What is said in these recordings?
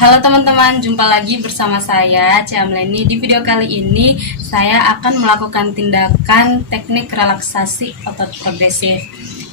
Halo teman-teman, jumpa lagi bersama saya Ciamleni. Di video kali ini saya akan melakukan tindakan teknik relaksasi otot progresif.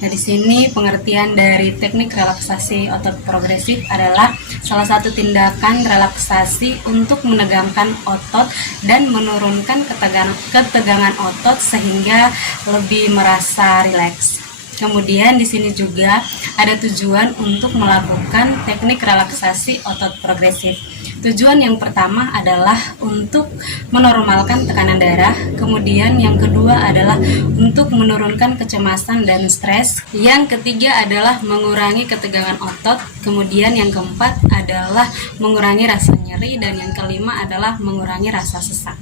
Nah, di sini pengertian dari teknik relaksasi otot progresif adalah salah satu tindakan relaksasi untuk menegangkan otot dan menurunkan ketegangan otot sehingga lebih merasa rileks. Kemudian di sini juga ada tujuan untuk melakukan teknik relaksasi otot progresif. Tujuan yang pertama adalah untuk menormalkan tekanan darah, kemudian yang kedua adalah untuk menurunkan kecemasan dan stres, yang ketiga adalah mengurangi ketegangan otot, kemudian yang keempat adalah mengurangi rasa nyeri, dan yang kelima adalah mengurangi rasa sesak.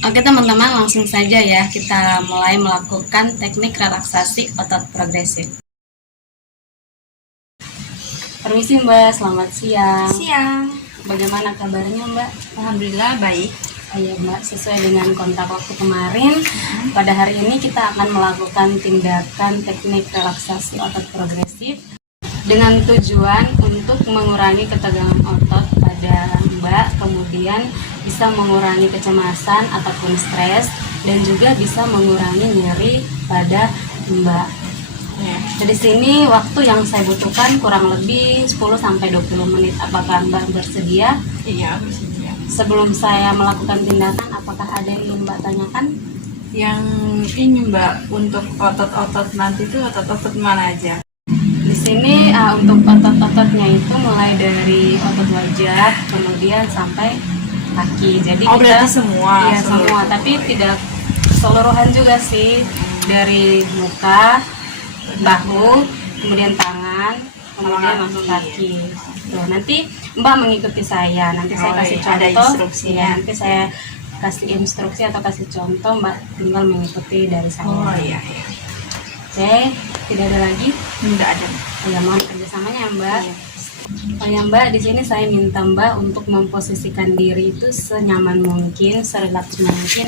Oke teman-teman, langsung saja ya kita mulai melakukan teknik relaksasi otot progresif. Permisi Mbak, selamat siang. Siang. Bagaimana kabarnya Mbak? Alhamdulillah baik. Oh iya Mbak, sesuai dengan kontak waktu kemarin, pada hari ini kita akan melakukan tindakan teknik relaksasi otot progresif dengan tujuan untuk mengurangi ketegangan otot pada Mbak, kemudian bisa mengurangi kecemasan ataupun stres, dan juga bisa mengurangi nyeri pada Mbak. Ya. Dari sini waktu yang saya butuhkan kurang lebih 10-20 menit. Apakah Mbak bersedia? Iya, bersedia. Sebelum saya melakukan tindakan, apakah ada yang ingin Mbak tanyakan? Yang ini Mbak, untuk otot-otot nanti itu otot-otot mana aja? Di sini untuk otot-ototnya itu mulai dari otot wajah, kemudian sampai kaki. Jadi berarti semua? Iya, semua, tapi tidak keseluruhan juga sih. Dari muka, bahu, kemudian tangan, kemudian langsung kaki. Tuh, nanti Mbak mengikuti saya. Nanti saya kasih contoh. Ada instruksinya. Ya, nanti saya kasih instruksi atau kasih contoh, Mbak tinggal mengikuti dari saya. Oh iya. Oke, tidak ada lagi? Tidak ada. Ya, mohon kerjasamanya Mbak. Iya. Oh ya Mbak, di sini saya minta Mbak untuk memposisikan diri itu senyaman mungkin, serileks mungkin.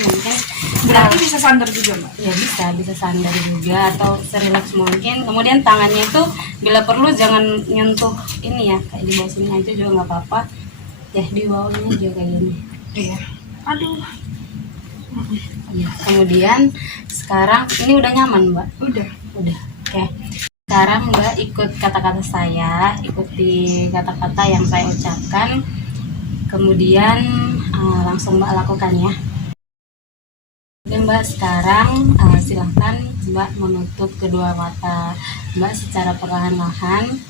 Berarti bisa sandar juga Mbak? Ya bisa sandar juga atau serileks mungkin. Kemudian tangannya itu bila perlu jangan nyentuh ini ya, kayak di bawah sini aja juga nggak apa-apa. Ya di bawahnya juga kayak gini. Iya. Aduh. Ya, kemudian sekarang ini udah nyaman Mbak? Udah. Oke. Sekarang Mbak ikut kata-kata saya, ikuti kata-kata yang saya ucapkan, kemudian langsung Mbak lakukan ya. Oke Mbak, sekarang silahkan Mbak menutup kedua mata Mbak secara perlahan-lahan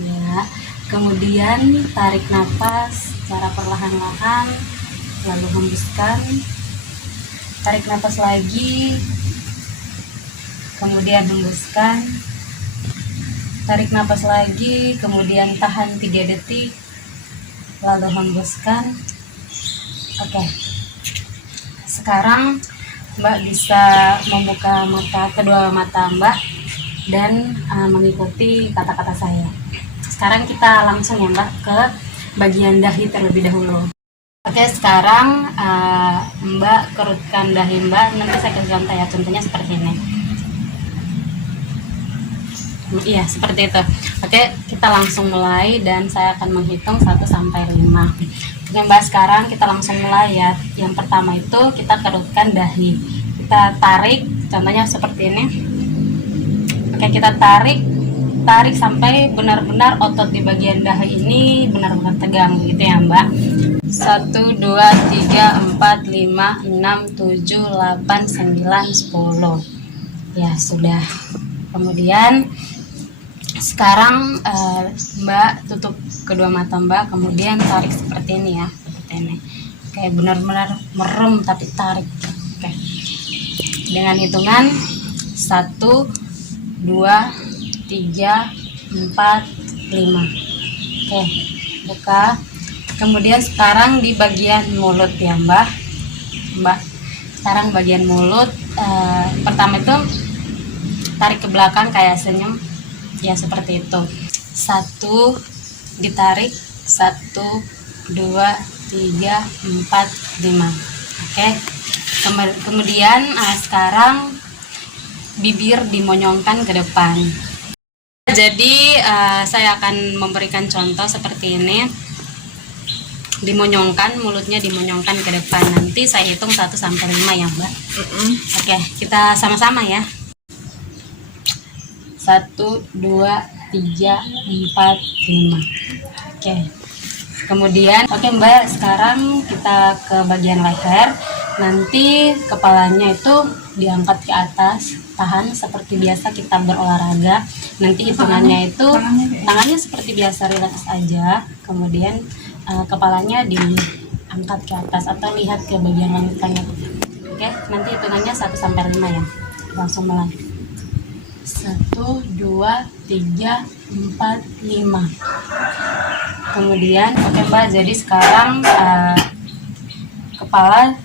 ya. Kemudian tarik nafas secara perlahan-lahan, lalu hembuskan, tarik nafas lagi, kemudian hembuskan, tarik nafas lagi, kemudian tahan 3 detik, lalu hembuskan. Oke. Sekarang Mbak bisa membuka kedua mata Mbak dan mengikuti kata-kata saya. Sekarang kita langsung ya Mbak ke bagian dahi terlebih dahulu. Oke, sekarang Mbak kerutkan dahi Mbak. Nanti saya kasih contoh ya, contohnya seperti ini. Iya, seperti itu. Oke, kita langsung mulai dan saya akan menghitung 1-5. Oke Mbak, sekarang kita langsung mulai ya. Yang pertama itu kita kerutkan dahi. Kita tarik, contohnya seperti ini. Oke, kita tarik sampai benar-benar otot di bagian dahi ini benar-benar tegang gitu ya Mbak. 1, 2, 3, 4, 5, 6, 7, 8, 9, 10. Ya, sudah. Kemudian sekarang Mbak tutup kedua mata Mbak, kemudian tarik seperti ini ya, seperti ini. Kayak benar-benar merem tapi tarik. Oke. Dengan hitungan 1, 2, 3, 4, 5. Oke, buka. Kemudian sekarang di bagian mulut ya Mbak. Sekarang bagian mulut pertama itu tarik ke belakang kayak senyum. Ya seperti itu. 1 ditarik, 1, 2, 3, 4, 5. Oke. Kemudian sekarang bibir dimonyongkan ke depan. Jadi saya akan memberikan contoh seperti ini. dimonyongkan, mulutnya dimonyongkan ke depan. Nanti saya hitung 1 sampai 5 ya Mbak. Oke, kita sama-sama ya. 1, 2, 3, 4, 5. Oke. Kemudian, oke Mbak, sekarang kita ke bagian leher. Nanti kepalanya itu diangkat ke atas, tahan seperti biasa kita berolahraga. Nanti hitungannya itu tangannya seperti biasa, relax aja. Kemudian kepalanya diangkat ke atas atau lihat ke bagian langit. Oke, nanti hitungannya 1 sampai 5 ya. Langsung mulai. 1, 2, 3, 4, 5. Kemudian, oke Mbak, jadi sekarang kepala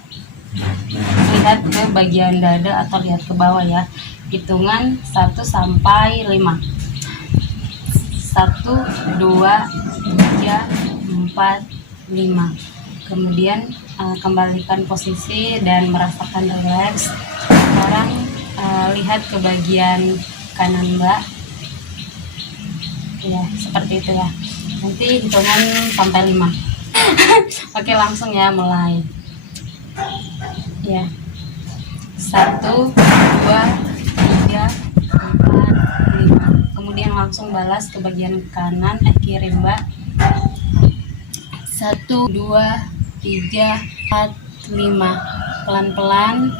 lihat ke bagian dada atau lihat ke bawah ya. Hitungan 1 sampai 5. 1, 2, 3, 4, 5. Kemudian kembalikan posisi dan merasakan relax. Sekarang lihat ke bagian kanan Mbak. Ya, seperti itu ya. Nanti hitungan sampai 5. Oke, langsung ya, mulai. Ya. 1, 2, 3, 4, 5. Kemudian langsung balas ke bagian kanan, kiri Mbak. 1, 2, 3, 4, 5. Pelan-pelan,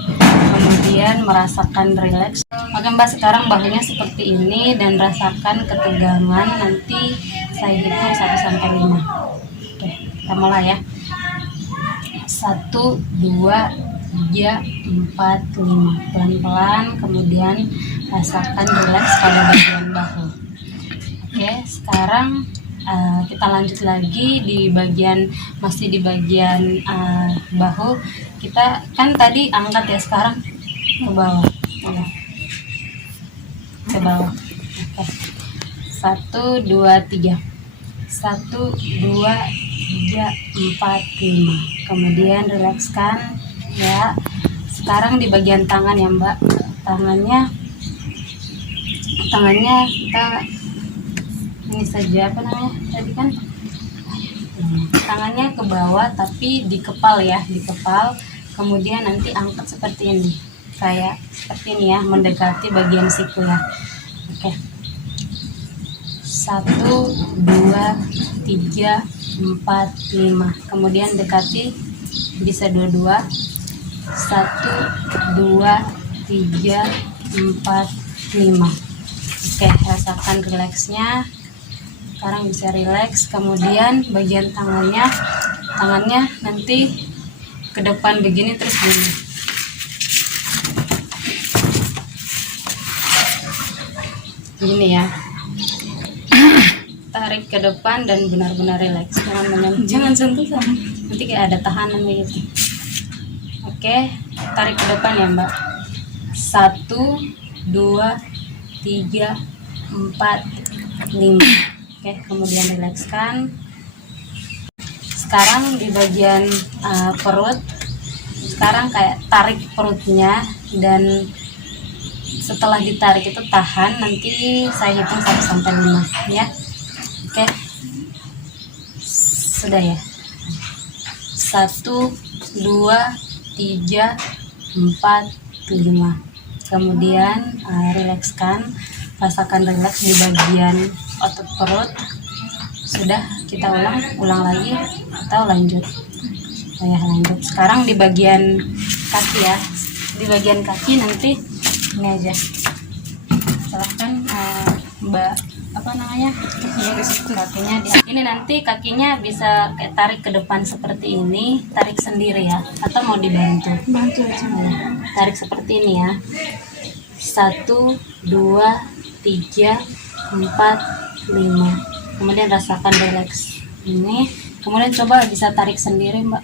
kemudian merasakan relax. Oke Mbak, sekarang bahunya seperti ini dan rasakan ketegangan. Nanti saya hitung 1 sampai 5. Oke, kita mulai ya. 1, 2, 3, 4, 5. Pelan-pelan, kemudian rasakan relax pada bagian bahu. Oke, sekarang kita lanjut lagi di bagian, masih di bagian bahu. Kita kan tadi angkat ya, sekarang ke bawah. Ke bawah. Oke. 1, 2, 3. 1, 2, 3, 4, 5. Kemudian relakskan ya. Sekarang di bagian tangan ya Mbak. Tangannya kita ini saja, apa namanya tadi kan, tangannya ke bawah tapi di kepal ya, di kepal. Kemudian nanti angkat seperti ini, kayak seperti ini ya, mendekati bagian siku ya. Oke. 1, 2, 3, 4, 5. Kemudian dekati, bisa dua-dua. 1, 2, 3, 4, 5. Oke, rasakan rileksnya. Sekarang bisa rileks. Kemudian bagian tangannya nanti ke depan begini, terus gini. Gini ya. Tarik ke depan dan benar-benar rileks. Jangan sentuh sama. Nanti kayak ada tahanan gitu. Oke, tarik ke depan ya Mbak. 1, 2, 3, 4, 5. Oke, kemudian rilekskan. Sekarang di bagian perut, sekarang kayak tarik perutnya, dan setelah ditarik itu tahan. Nanti saya hitung 1 sampai 5 ya. Oke, sudah ya. 1, 2, 3, 4, 5. Kemudian rilekskan, rasakan rileks di bagian otot perut. Sudah, kita ulang lagi atau lanjut? Oh ya, lanjut. Sekarang di bagian kaki ya. Di bagian kaki nanti ini aja. Silahkan Mbak, apa namanya, kakinya ini nanti kakinya bisa kayak tarik ke depan seperti ini, tarik sendiri ya, atau mau dibantu? Bantu aja. Tarik seperti ini ya. 1, 2, 3, 4, 5. Kemudian rasakan relax ini. Kemudian coba bisa tarik sendiri Mbak.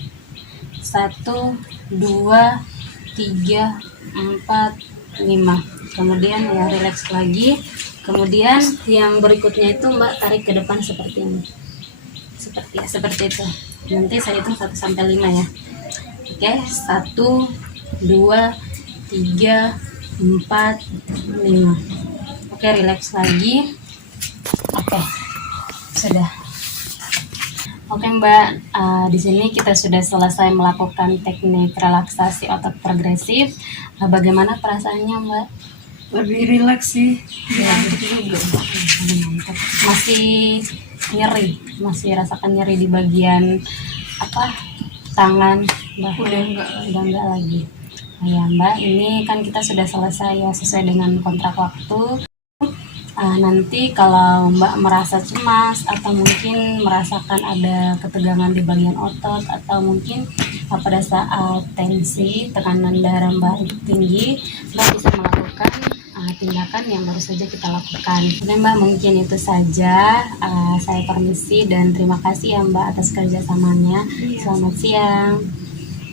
1, 2, 3, 4, 5. Kemudian ya relax lagi. Kemudian yang berikutnya itu Mbak tarik ke depan seperti ini. Seperti itu. Nanti saya hitung 1 sampai 5 ya. Oke, 1, 2, 3, 4, 5. Oke, relax lagi. Oke, sudah. Oke Mbak, di sini kita sudah selesai melakukan teknik relaksasi otot progresif. Bagaimana perasaannya Mbak? Lebih rileks sih, ngantuk juga. Mantap. Masih nyeri, masih rasakan nyeri di bagian apa tangan Mbak? Udah enggak lagi. Nah, ya Mbak, ini kan kita sudah selesai ya sesuai dengan kontrak waktu. Nanti kalau Mbak merasa cemas atau mungkin merasakan ada ketegangan di bagian otot atau mungkin pada saat tensi tekanan darah Mbak tinggi, Mbak bisa melakukan tindakan yang baru saja kita lakukan. Oke Mbak, mungkin itu saja. Saya permisi dan terima kasih ya Mbak atas kerjasamanya. Selamat siang.